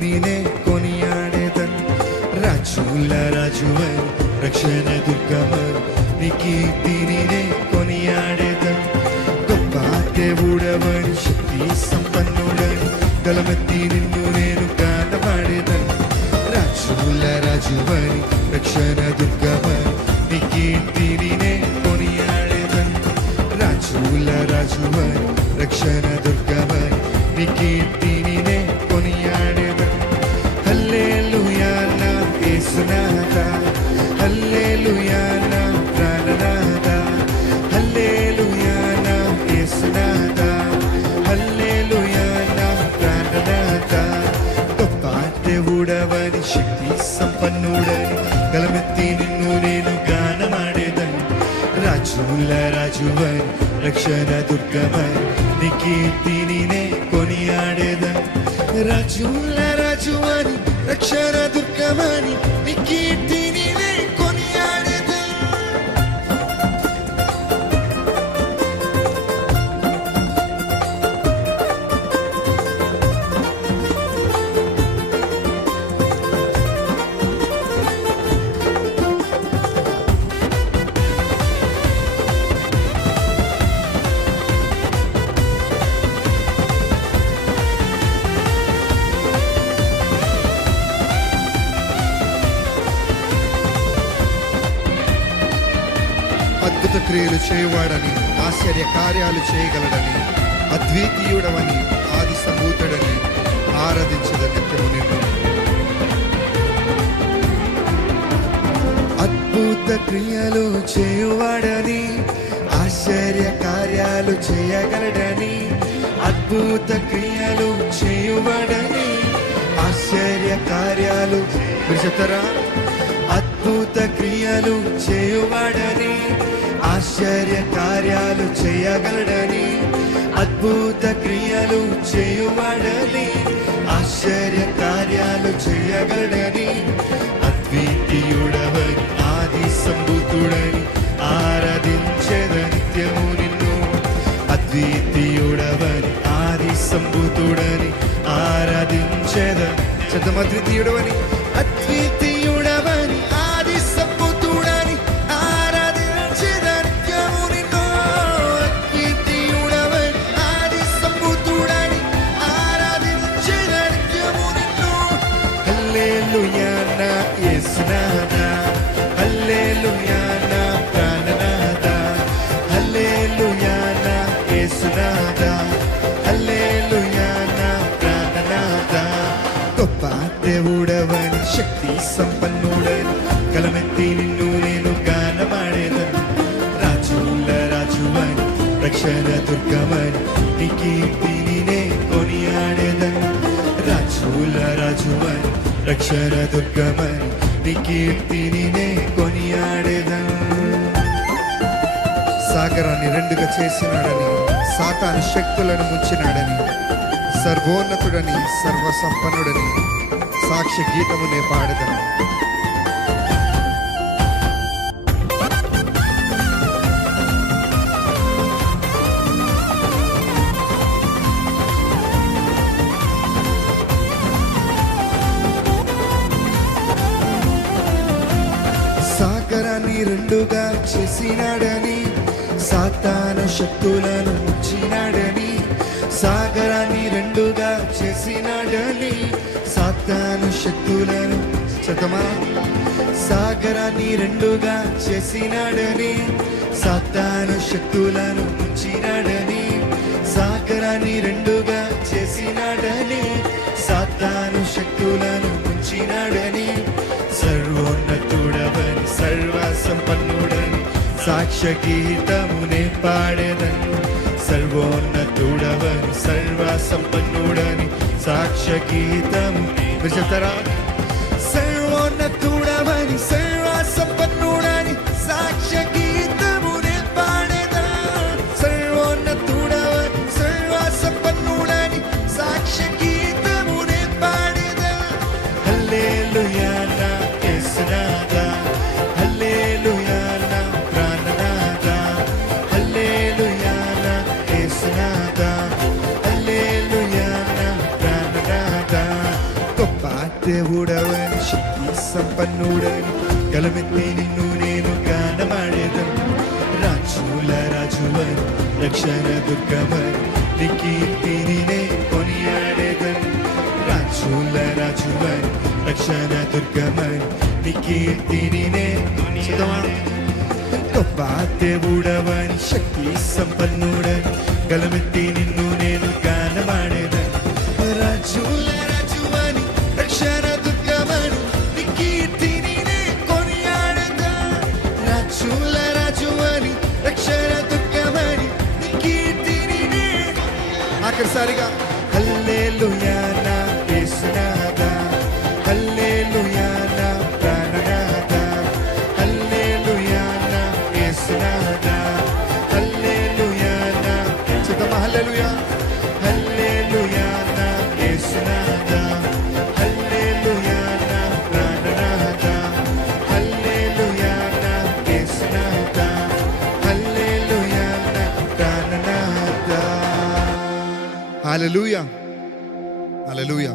కీర్తినినే కొనియాడేదన్. రాజుల రాజువని రక్షణ దుర్గమని నీ కీర్తినినే కొనియాడేదన్. గొప్ప దేవుడవని శక్తి సంపన్నుడని గలమెత్తి నిన్ను నేను గానమాడేదన్. రాజుల రాజువని రక్షణ దుర్గమని నీ కీర్తినినే కొనియాడేదన్. రాజుల రాజువని రక్షణ దుర్గమని నీ కీర్తినినే కొనియాడేదన్. హల్లెలూయా నా యేసునాథా, హల్లెలూయా నా ప్రాణనాథా, హల్లెలూయా నా యేసునాథా, హల్లెలూయా నా ప్రాణనాథా. గొప్ప దేవుడవని శక్తి సంపన్నుడని గలమెత్తి నిన్ను నేను గానమాడేదన్. రాజుల రాజువని రక్షణ దుర్గమని నీ కీర్తినినే కొనియాడేదన్. రాజుల రాజువని రక్షణ దుర్గమని నీ కీర్తినినే కొనియాడేదన్. అద్భుత క్రియలు చేయవాడని, ఆశ్చర్య కార్యాలు చేయగలడని, అద్వితీయుడవని, ఆది సంభూతుడని ఆరాధించద నిత్యము నిన్ను. అద్భుత క్రియలు చేయువాడని, ఆశ్చర్య కార్యాలు చేయగలడని, అద్భుత క్రియలు చేయువాడని, ఆశ్చర్య కార్యాలు విజతరా. అద్భుత క్రియలు చేయువాడని, ఆశ్చర్య కార్యాలు చేయగలడని, అద్భుత క్రియలు చేయువాడని, ఆశ్చర్య కార్యాలు చేయగలడని, అద్వితీయుడవని, ఆది సంభూతుడని ఆరాధించేద నిత్యము నిన్ను. అద్వితీయుడవని, ఆది సంభూతుడని ఆరాధించేద. అద్వితీయుడవని, అద్వితీయుడవని, ఆది సంభూతుడని ఆరాధించేద నిత్యము నిన్ను. అద్వితీయుడవని, ఆది సంభూతుడని ఆరాధించేద నిత్యము నిన్ను. హల్లెలూయా నా యేసునాథా, హల్లెలూయా నా ప్రాణనాథా, హల్లెలూయా నా యేసునాథా, హల్లెలూయా నా ప్రాణనాథా. గొప్ప దేవుడవని శక్తి సంపన్నుడని గలమెత్తి నిన్ను నేను గానమాడేదన్. రాజుల రాజువని రక్షణ దుర్గమని నీ కీర్తినినే కొనియాడేదన్. రాజుల రాజువని రక్షణ దుర్గమని నీ కీర్తినినే కొనియాడేదన్. సాగరాన్ని రెండుగా చేసినాడని, సాతాను శక్తులను ముంచినాడని, సర్వోన్నతుడని సర్వసంపన్నుడని సాక్ష్య గీతమునే పాడదను. సాగరాన్ని రెండుగా చేసినాడని, సాతాను శక్తులను ముంచినాడని, సాగరాన్ని రెండుగా చేసినాడని, సాతాను శక్తులను చదమా. సాగరాన్ని రెండుగా చేసినాడని, సాతాను శక్తులను ముంచినాడని, సాగరాన్ని రెండుగా చేసినాడని, సాతాను శక్తులను ముంచినాడని, సర్వోన్నతుడవని సర్వసంపన్నుడని సాక్ష్య గీతమునే పాడేదన్. సర్వోన్నతుడవని సర్వసంపన్నుడని సాక్ష్య గీతమునే విజతరా. సర్వోన్నతుడవని సర్వసంపన్నుడని సాక్ష్య గీతమునే పాడేదన్. సర్వోన్నతుడవని సర్వసంపన్నుడని సాక్ష్య గీతమునే పాడేదన్. హల్లెలూయా నా యేసునాథా, హల్లెలూయా నా ప్రాణనాథా, హల్లెలూయా నా యేసునాథా, హల్లెలూయా నా ప్రాణనాథా. గొప్ప దేవుడవని శక్తి సంపన్నుడని గలమెత్తి నిన్ను నేను గానమాడేదను. రాజుల రాజువని రక్షణ దుర్గమని నీ కీర్తిని నే కొనియాడేదను. రాజుల రాజువని రక్షణ దుర్గమని నీ కీర్తిని నే గొప్ప దేవుడవని శక్తి సంపన్నుడని గలమెత్తి నిన్ను నేను గానమాడేదను. రాజుల రాజువని రక్షణ దుర్గమని నీ కీర్తిని నే కొనియాడేదను. రాజుల రాజువని రక్షణ దుర్గమని నీ కీర్తిని నే. ఆఖరిసారిగా హల్లెలూయా నా యేసునాథా, హల్లెలూయా నా ప్రాణనాథా, హల్లెలూయా నా యేసునాథా, హల్లెలూయా నా చిత్తమ హల్లెలూయా, హల్లెలూయా నా యేసునాథా, హల్లెలూయా నా ప్రాణనాథా, హల్లెలూయా నా యేసునాథా, హల్లెలూయా నా ప్రాణనాథా. హల్లెలూయా, హల్లెలూయా.